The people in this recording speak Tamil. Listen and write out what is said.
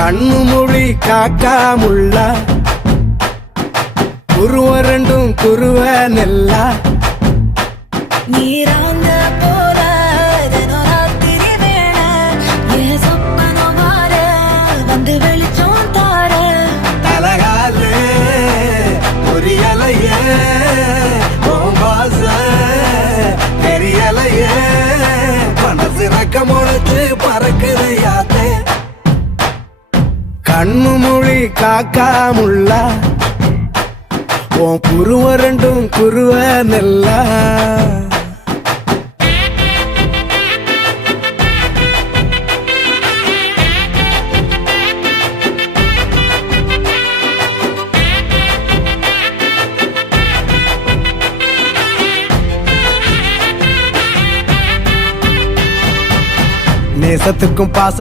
கண்ணு மொழி காக்காமுள்ள குருவ ரெண்டும் குருவ நெல்லா நீராங்க போல ராத்திரி வேண என் சொப்பனம் மாற வந்து வெளிச்சம் தார தலகாலே புரியலையே பாச தெரியலையே மனசு ரக்க முளைச்சு பறக்குது யாத்தே கண்ணு மொழி காக்காமுள்ள உன் குருவ ரெண்டும் குருவ நெல்லா நேசத்துக்கும் பாச